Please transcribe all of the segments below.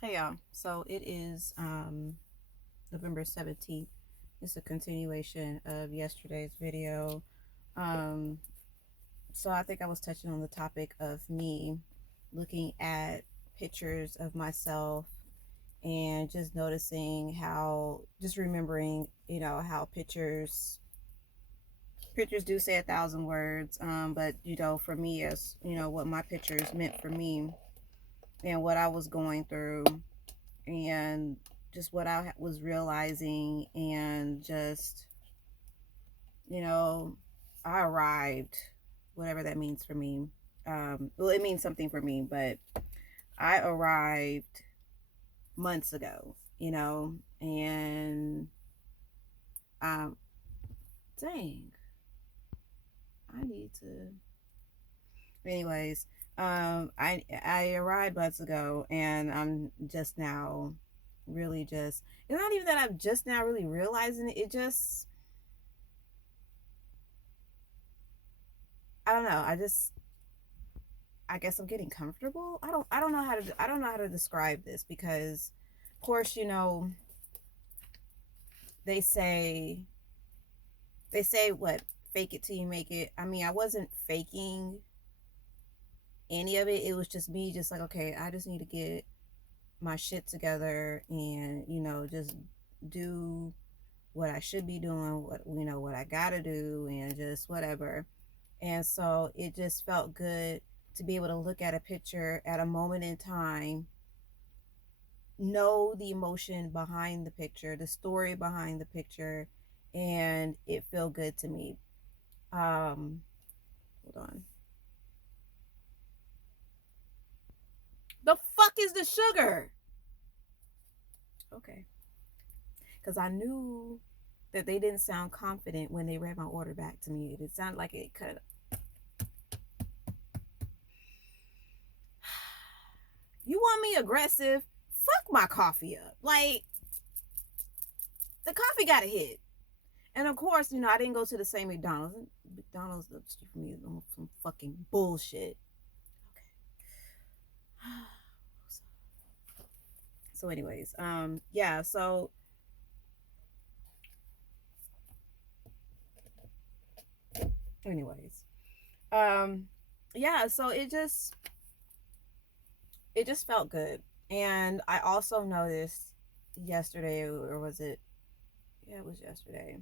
Hey y'all, so it is November 17th. It's a continuation of yesterday's video. Um so I think I was touching on the topic of me looking at pictures of myself and just noticing how, just remembering, how pictures do say 1,000 words. But for me, as what my pictures meant for me and what I was going through, and just what I was realizing, and just, you know, I arrived, whatever that means for me. Well, it means something for me, but I arrived months ago, and um, dang, I need to. Anyways, I arrived months ago, and I'm just now really just. It's not even that I'm just now really realizing it. It just, I don't know. I guess I'm getting comfortable. I don't know how to describe this, because of course, they say they say what, fake it till you make it. I mean, I wasn't faking any of it. It was just me, just like, okay, I just need to get my shit together, and just do what I should be doing, what I got to do, and just whatever. And so it just felt good to be able to look at a picture at a moment in time, know the emotion behind the picture, the story behind the picture, and it felt good to me. Hold on. The fuck is the sugar? Okay. Because I knew that they didn't sound confident when they read my order back to me. It sounded like it could. You want me aggressive? Fuck my coffee up. Like, the coffee got a hit. And of course, I didn't go to the same McDonald's. McDonald's up the street from me is some fucking bullshit. Okay. So, anyways, yeah. So, anyways, um, yeah. So it just felt good, and I also noticed yesterday, or was it? Yeah, it was yesterday.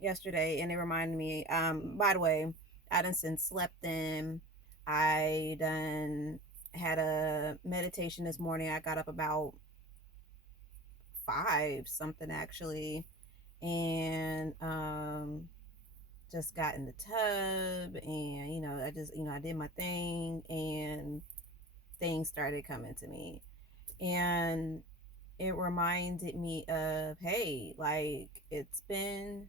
Yesterday, and it reminded me. By the way, I done since slept in. I done had a meditation this morning. I got up about five something actually, and just got in the tub, and I just, I did my thing, and things started coming to me, and it reminded me of, hey, like, it's been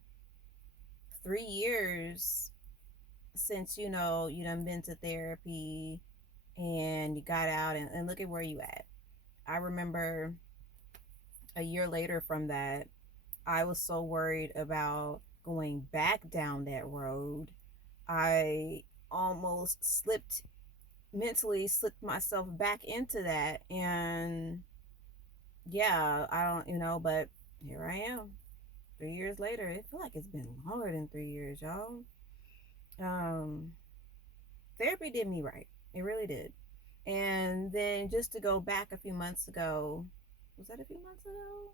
3 years since you done been to therapy, and you got out, and look at where you at. I remember a year later from that, I was so worried about going back down that road. I almost mentally slipped myself back into that. And yeah, I don't, but here I am 3 years later. It feel like it's been longer than 3 years, y'all. Um, Therapy did me right. It really did. And then just to go back a few months ago, was that a few months ago?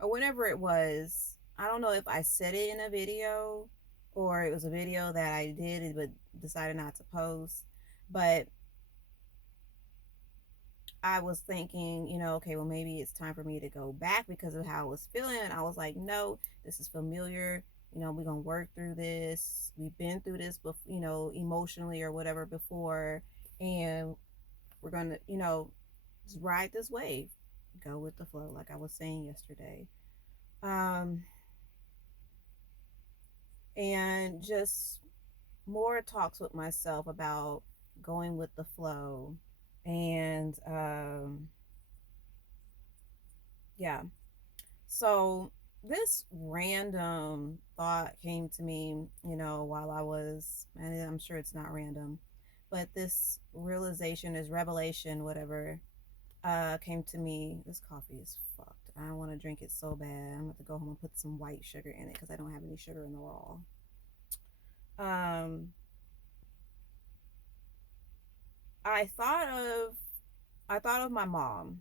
Or whenever it was, I don't know if I said it in a video, or it was a video that I did but decided not to post. But I was thinking, okay, well, maybe it's time for me to go back because of how I was feeling. And I was like, no, this is familiar. We're going to work through this. We've been through this, emotionally or whatever before. And we're going to, just ride this wave, go with the flow, like I was saying yesterday. Um, and just more talks with myself about going with the flow. And yeah. So this random thought came to me, while I was, and I'm sure it's not random, but this realization, is revelation, whatever, came to me. This coffee is fucked. I want to drink it so bad. I'm gonna have to go home and put some white sugar in it because I don't have any sugar in the raw. Um, I thought of I thought of my mom,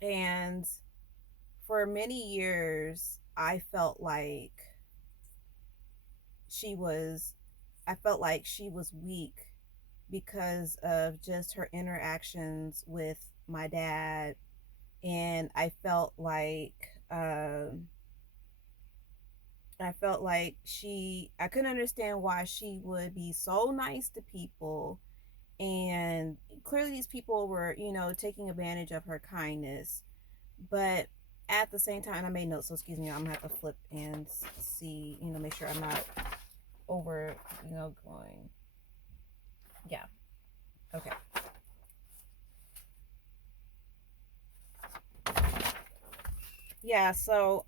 and for many years I felt like she was I felt like she was weak because of just her interactions with my dad, and I felt like I couldn't understand why she would be so nice to people, and clearly these people were, taking advantage of her kindness. But at the same time, I made notes, so excuse me, I'm gonna have to flip and see, make sure I'm not over, going. Yeah. Okay. Yeah, so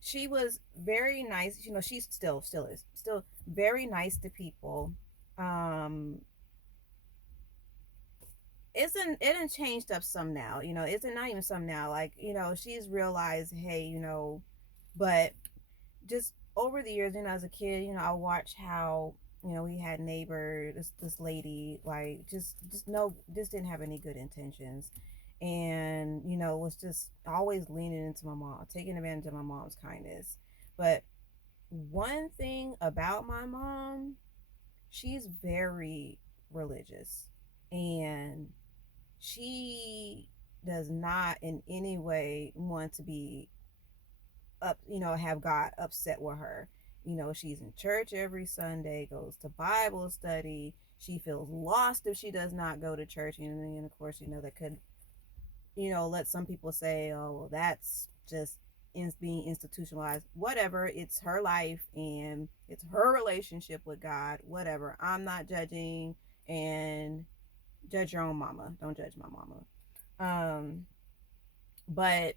she was very nice. She's still is still very nice to people. Um isn't it done changed up some now, isn't not even some now, like, she's realized, hey, but just over the years, as a kid, I watched how, we had neighbor, this lady, like, just no, just didn't have any good intentions, and was just always leaning into my mom, taking advantage of my mom's kindness. But one thing about my mom, she's very religious, and she does not in any way want to be up, have God upset with her. She's in church every Sunday, goes to Bible study. She feels lost if she does not go to church. And of course, that could, let some people say, oh, well, that's just being institutionalized. Whatever, it's her life and it's her relationship with God. Whatever. I'm not judging, and judge your own mama. Don't judge my mama. But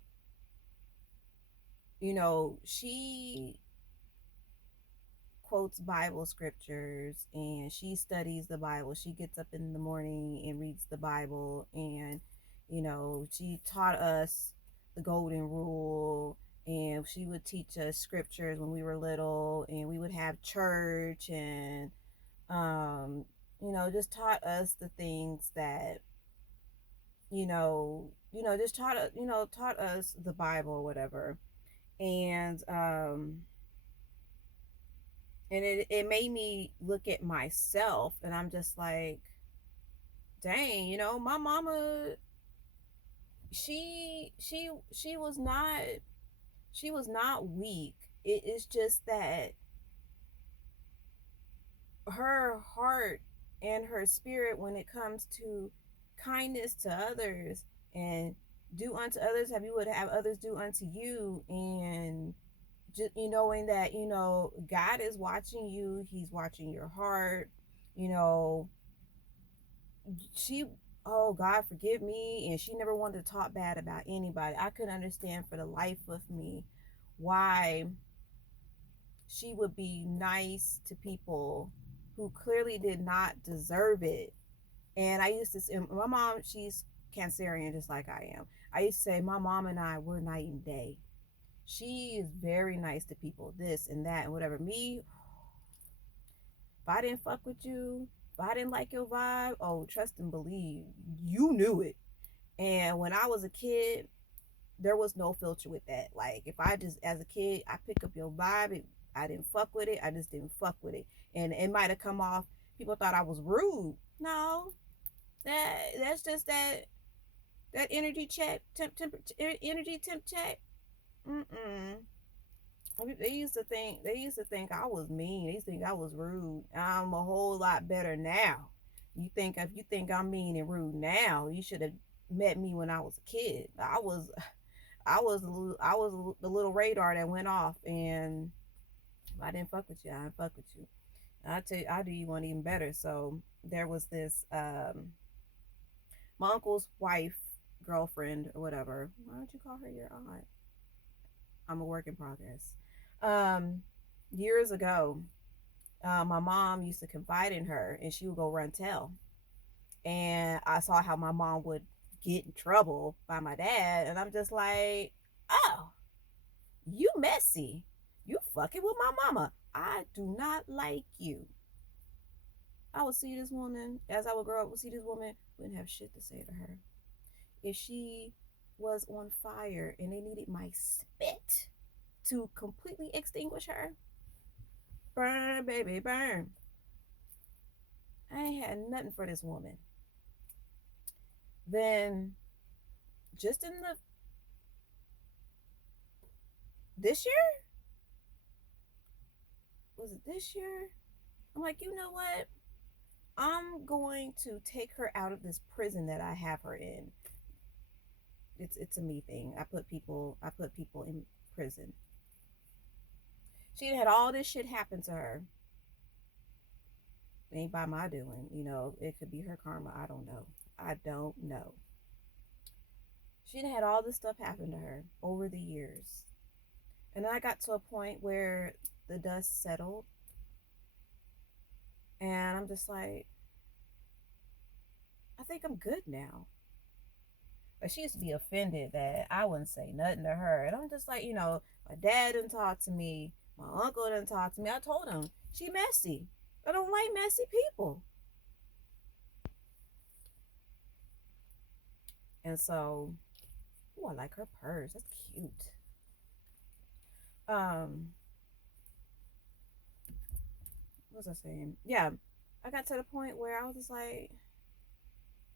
she quotes Bible scriptures and she studies the Bible. She gets up in the morning and reads the Bible, and she taught us the golden rule, and she would teach us scriptures when we were little, and we would have church, and just taught us the things that just taught us the Bible or whatever. And it made me look at myself, and I'm just like, dang, my mama, she was not weak. It's just that her heart and her spirit, when it comes to kindness to others, and do unto others have you would have others do unto you, and just knowing that God is watching you, he's watching your heart. you know she oh, God forgive me, and she never wanted to talk bad about anybody. I couldn't understand for the life of me why she would be nice to people who clearly did not deserve it. And I used to say, my mom, she's Cancerian just like I am. I used to say my mom and I were night and day. She is very nice to people, this and that and whatever. Me, if I didn't fuck with you, if I didn't like your vibe, oh, trust and believe, you knew it. And when I was a kid, there was no filter with that. Like, if I just, as a kid, I pick up your vibe, I didn't fuck with it, I just didn't fuck with it. And it might have come off, people thought I was rude. No, that's just that energy check, energy temp check. Mm-mm. They used to think I was mean. They used to think I was rude. I'm a whole lot better now. If you think I'm mean and rude now, you should have met me when I was a kid. I was the little radar that went off, and if I didn't fuck with you, I didn't fuck with you. I tell you, I do you one even better. So there was this my uncle's wife, girlfriend, or whatever. Why don't you call her your aunt? I'm a work in progress. Um, Years ago, my mom used to confide in her, and she would go run tell. And I saw how my mom would get in trouble by my dad, and I'm just like, oh, you messy. You fucking with my mama. I do not like you. I would see this woman, as I would grow up, would see this woman, wouldn't have shit to say to her. If she was on fire and they needed my spit to completely extinguish her, burn, baby, burn. I ain't had nothing for this woman. Then, just in the this year, was it this year? I'm like, you know what? I'm going to take her out of this prison that I have her in. It's a me thing. I put people in prison. She had all this shit happen to her. It ain't by my doing, It could be her karma. I don't know. I don't know. She'd had all this stuff happen to her over the years. And then I got to a point where the dust settled. And I'm just like, I think I'm good now. But she used to be offended that I wouldn't say nothing to her. And I'm just like, my dad didn't talk to me. My uncle didn't talk to me. I told him, she messy. I don't like messy people. And so, I like her purse. That's cute. Um, what was I saying? Yeah, I got to the point where I was just like,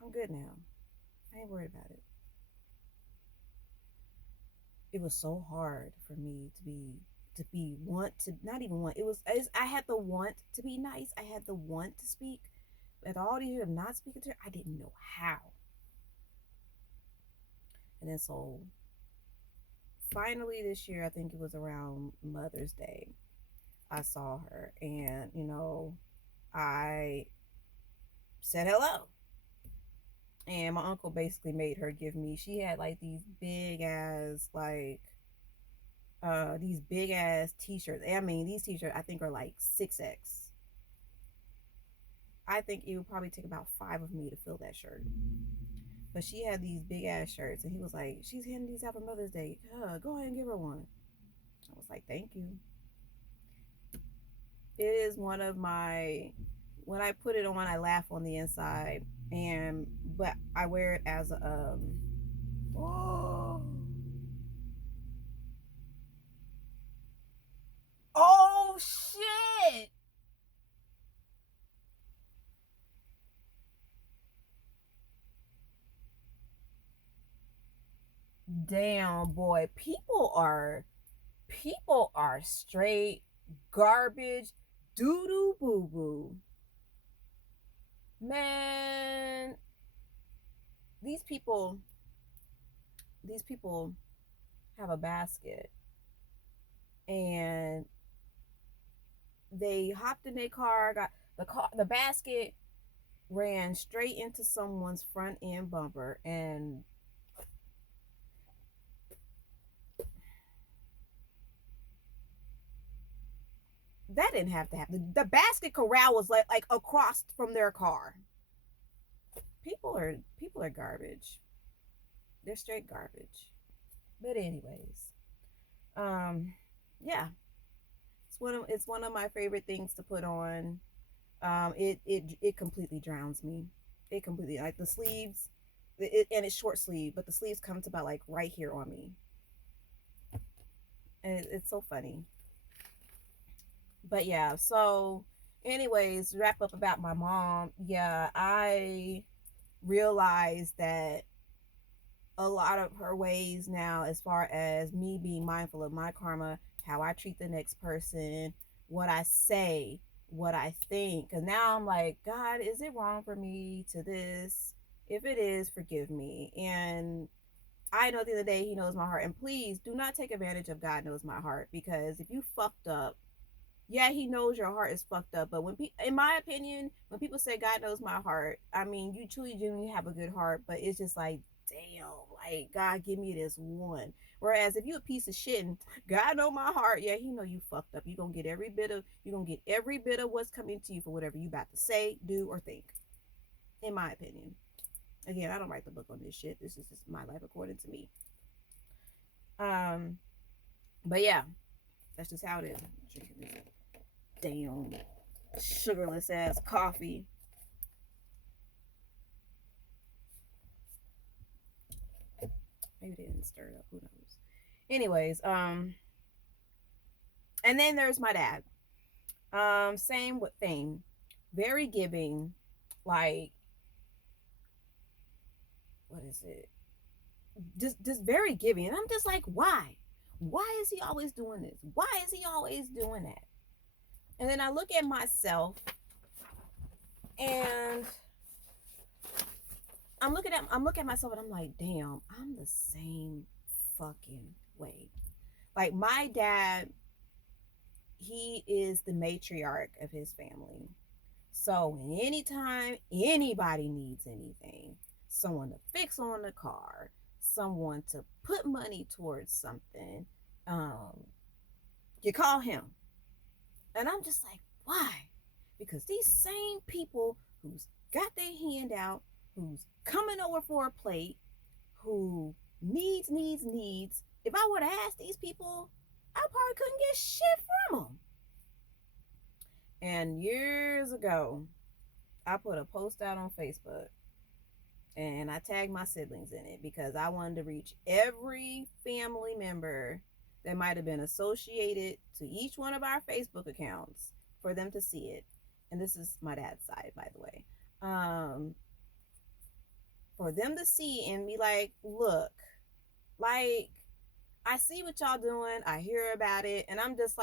I'm good now. I ain't worried about it. It was so hard for me to be want to not even want. I had the want to be nice. I had the want to speak. But all these years of not speaking to her, I didn't know how. And then so finally this year, I think it was around Mother's Day, I saw her, and I said hello. And my uncle basically made her give me, she had like these big ass t-shirts. I mean, these t-shirts I think are like 6X. I think it would probably take about 5 of me to fill that shirt. But she had these big ass shirts, and he was like, she's handing these out for Mother's Day. Go ahead and give her one. I was like, thank you. It is one of my, when I put it on, I laugh on the inside, but I wear it as a oh, oh shit. Damn, boy, people are straight garbage, doo doo boo boo. Man, these people these people have a basket, and they hopped in their car, got the basket ran straight into someone's front end bumper, and that didn't have to happen. The basket corral was like across from their car. People are garbage. They're straight garbage. But anyways, um, yeah, it's one of my favorite things to put on. It completely drowns me. It completely, like the sleeves, and it's short sleeve, but the sleeves come to about like right here on me, and it's so funny. But yeah, so anyways, wrap up about my mom. Yeah, I realized that a lot of her ways now, as far as me being mindful of my karma, how I treat the next person, what I say, what I think. Because now I'm like, God, is it wrong for me to this? If it is, forgive me. And I know at the end of the day, He knows my heart. And please do not take advantage of God knows my heart, because if you fucked up, yeah, He knows your heart is fucked up. But in my opinion, when people say God knows my heart, I mean, you truly genuinely have a good heart, but it's just like, damn, like, God, give me this one. Whereas if you a piece of shit and God know my heart, yeah, He know you fucked up. You're gonna get every bit of what's coming to you for whatever you about to say, do, or think. in my opinion. Again, I don't write the book on this shit. This is just my life according to me. Um, but yeah, that's just how it is. Drinking this damn sugarless ass coffee. Maybe they didn't stir it up. Who knows? Anyways, and then there's my dad. Same thing. Very giving. Like, what is it? Just very giving. And I'm just like, why? Why is he always doing this? Why is he always doing that? And then I look at myself and I'm looking at myself and I'm like, damn, I'm the same fucking way. Like my dad, he is the matriarch of his family. So anytime anybody needs anything, someone to fix on the car, someone to put money towards something, you call him. And I'm just like, why? Because these same people who's got their hand out, who's coming over for a plate, who needs, if I were to ask these people, I probably couldn't get shit from them. And years ago, I put a post out on Facebook and I tagged my siblings in it because I wanted to reach every family member that might have been associated to each one of our Facebook accounts for them to see it. And this is my dad's side, by the way. For them to see and be like, look, like, I see what y'all doing. I hear about it. And I'm just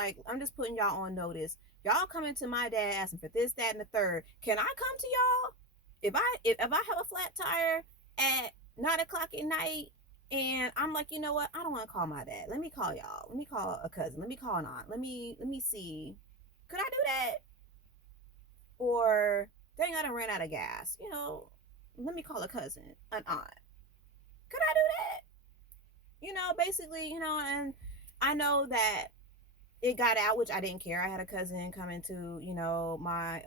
putting y'all on notice. Y'all coming to my dad asking for this, that, and the third. Can I come to y'all? If I have a flat tire at 9 o'clock at night and I'm like, you know what? I don't want to call my dad. Let me call y'all. Let me call a cousin. Let me call an aunt. Let me see. Could I do that? Or dang, I done ran out of gas. Let me call a cousin, an aunt. Could I do that? Basically, and I know that it got out, which I didn't care. I had a cousin come into, my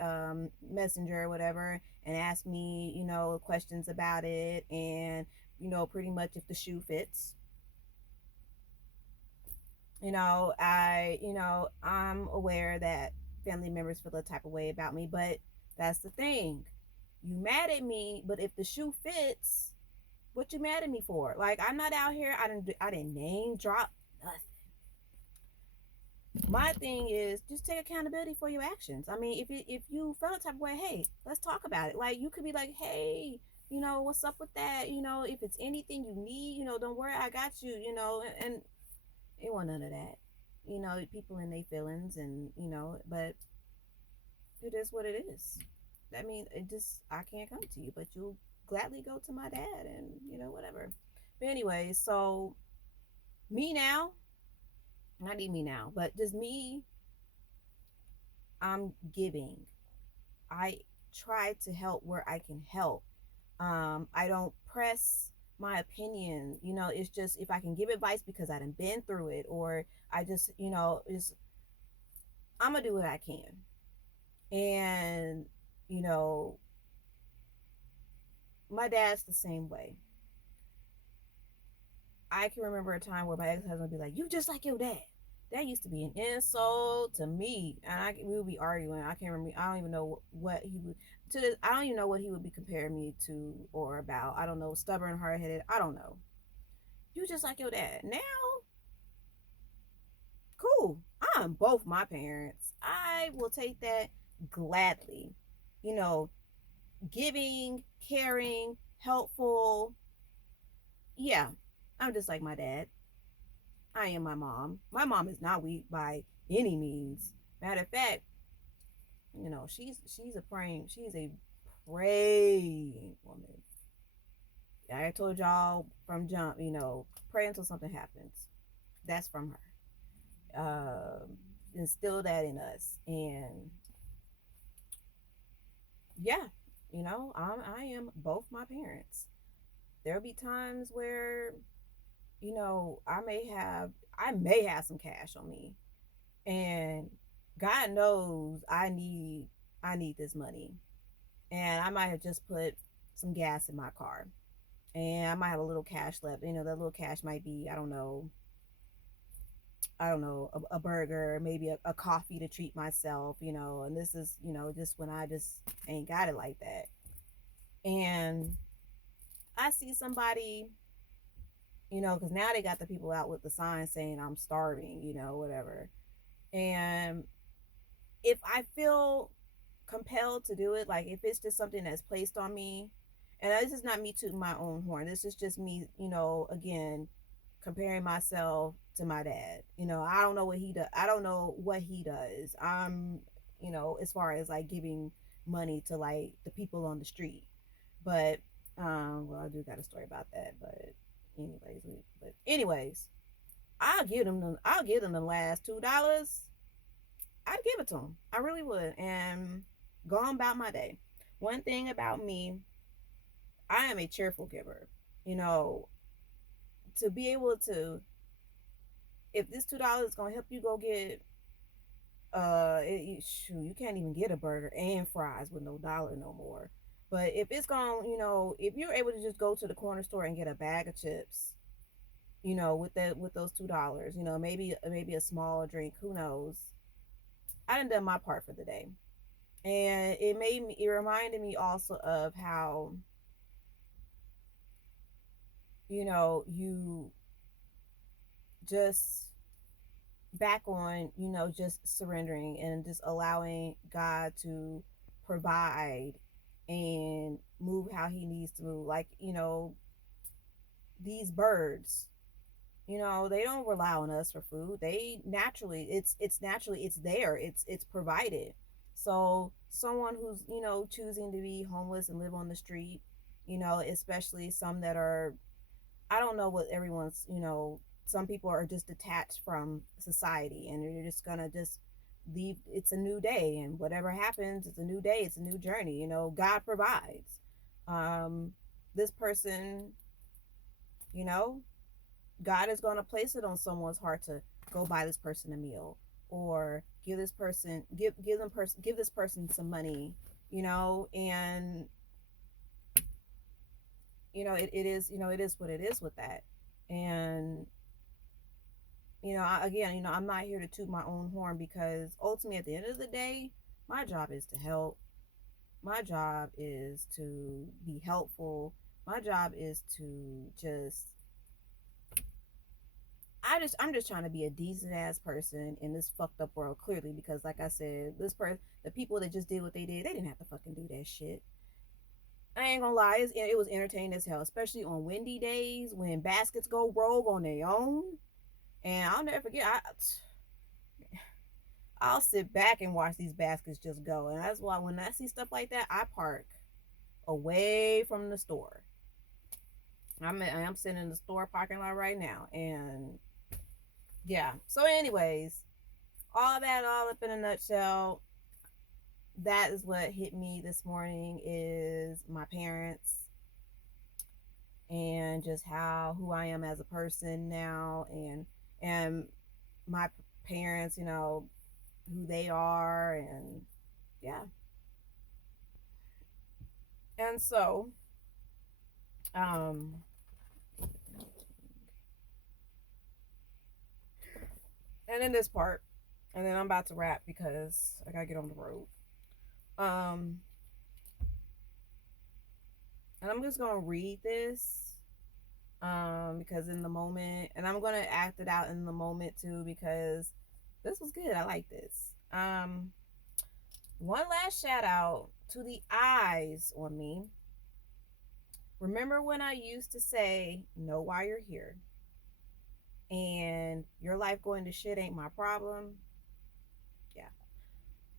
messenger or whatever and ask me, questions about it and, pretty much if the shoe fits. I'm aware that family members feel a type of way about me, but that's the thing. You mad at me, but if the shoe fits, what you mad at me for? Like, I'm not out here. I didn't name drop nothing. My thing is just take accountability for your actions. I mean, if you felt a type of way, hey, let's talk about it. Like, you could be like, hey, what's up with that? If it's anything you need, don't worry, I got you. And it wasn't none of that. People in their feelings, and but it is what it is. I mean, I can't come to you, but you'll gladly go to my dad, and whatever. But anyway, so me now, not even me now, but just me, I'm giving. I try to help where I can help. I don't press my opinion. It's just if I can give advice because I done been through it, or I just, I'm gonna do what I can. And, my dad's the same way. I can remember a time where my ex-husband would be like, you just like your dad. That used to be an insult to me. And we would be arguing. I can't remember. I don't even know what he would, I don't even know what he would be comparing me to or about. I don't know. Stubborn, hard-headed. I don't know. You just like your dad. Now, cool. I'm both my parents. I will take that gladly. Giving, caring, helpful. Yeah, I'm just like my dad. I am my mom. My mom is not weak by any means. Matter of fact, she's a praying woman. I told y'all from jump, pray until something happens. That's from her. Instill that in us, and yeah, I am both my parents. There'll be times where I may have some cash on me, and God knows I need this money, and I might have just put some gas in my car, and I might have a little cash left. You know, that little cash might be, I don't know, a burger, maybe a coffee to treat myself, and this is, just when I just ain't got it like that. And I see somebody, because now they got the people out with the sign saying I'm starving, whatever. And if I feel compelled to do it, like if it's just something that's placed on me, and this is not me tooting my own horn, this is just me, again, comparing myself to my dad. I don't know what he does. I don't know what he does. As far as like giving money to like the people on the street. But well, I do got a story about that, but anyways, I'll give them the last $2. I'd give it to them. I really would, and go on about my day. One thing about me, I am a cheerful giver. You know, to be able to, if this $2 is gonna help you go get, shoot, you can't even get a burger and fries with no dollar no more. But if it's gonna, if you're able to just go to the corner store and get a bag of chips, with those $2, maybe a small drink, who knows? I done my part for the day. And it reminded me also of how, you just back on, just surrendering and just allowing God to provide and move how he needs to move. Like, these birds, they don't rely on us for food. They naturally, it's naturally, it's there, it's provided. So someone who's, choosing to be homeless and live on the street, especially some that are, I don't know what everyone's, some people are just detached from society and they're just gonna just leave. It's a new day, and whatever happens, it's a new day, it's a new journey. God provides. This person, you know God is going to place it on someone's heart to go buy this person a meal, or give this person some money, and it is what it is with that. And again, I'm not here to toot my own horn, because ultimately at the end of the day, my job is to help. My job is to be helpful. My job is to just I'm just trying to be a decent ass person in this fucked up world, clearly, because like I said, the people that just did what they did, they didn't have to fucking do that shit. I ain't gonna lie, it was entertaining as hell, especially on windy days when baskets go rogue on their own. And I'll never forget, I'll sit back and watch these baskets just go. And that's why when I see stuff like that, I park away from the store. I'm sitting in the store parking lot right now, and yeah. So, anyways, all that all up in a nutshell, that is what hit me this morning, is my parents, and just how who I am as a person now, and my parents, who they are, and yeah. And so, um and in this part, and then I'm about to wrap because I gotta get on the road. Um and I'm just gonna read this, because in the moment, and I'm gonna act it out in the moment too, because this was good. I like this. One last shout out to the eyes on me. Remember when I used to say, know why you're here, and your life going to shit ain't my problem? Yeah.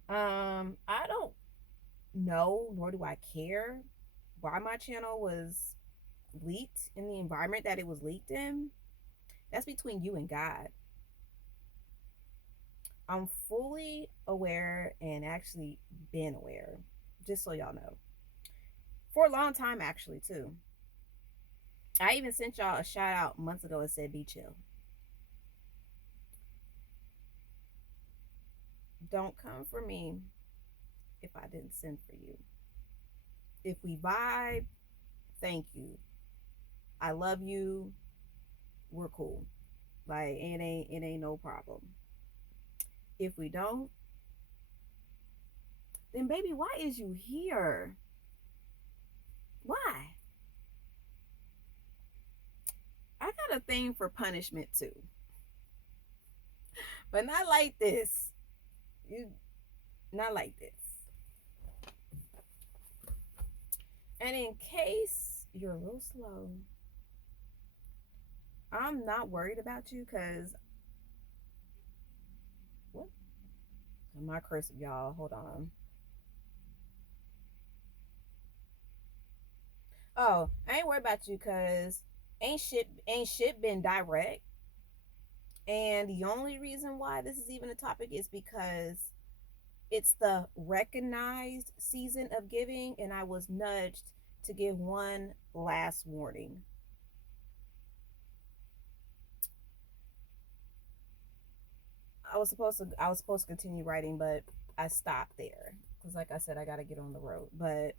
I don't know, nor do I care why my channel was leaked in the environment that it was leaked in. That's between you and God. I'm fully aware, and actually been aware, just so y'all know, for a long time actually too. I even sent y'all a shout out months ago and said, be chill. Don't come for me if I didn't send for you. If we vibe, thank you. I love you. We're cool. Like it ain't no problem. If we don't, then baby, why is you here? Why? I got a thing for punishment too, but not like this. You not like this. And in case you're a little slow, I'm not worried about you because what? I'm not cursing, y'all. Hold on. Oh, I ain't worried about you because ain't shit been direct. And the only reason why this is even a topic is because it's the recognized season of giving, and I was nudged to give one last warning. I was supposed to continue writing, but I stopped there because, like I said, I got to get on the road. But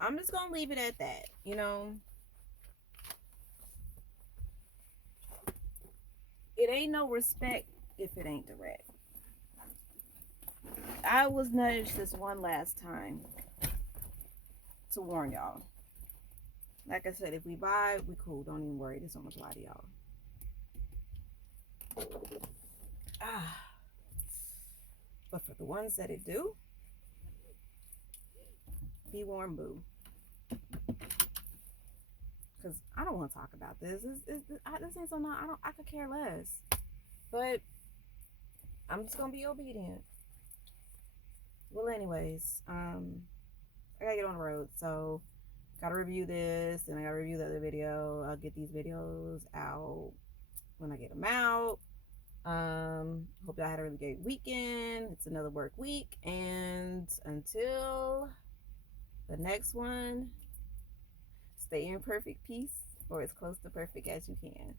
I'm just gonna leave it at that. It ain't no respect if it ain't direct. I was nudged this one last time to warn y'all. Like I said, if we vibe, we cool. Don't even worry. This don't apply to y'all. Ah, but for the ones that it do, be warm, boo. Cause I don't want to talk about this. This ain't so not. I don't. I could care less. But I'm just gonna be obedient. Well, anyways, I gotta get on the road, so gotta review this, and I gotta review the other video. I'll get these videos out when I get them out. Hope y'all had a really great weekend. It's another work week, and until the next one, stay in perfect peace or as close to perfect as you can.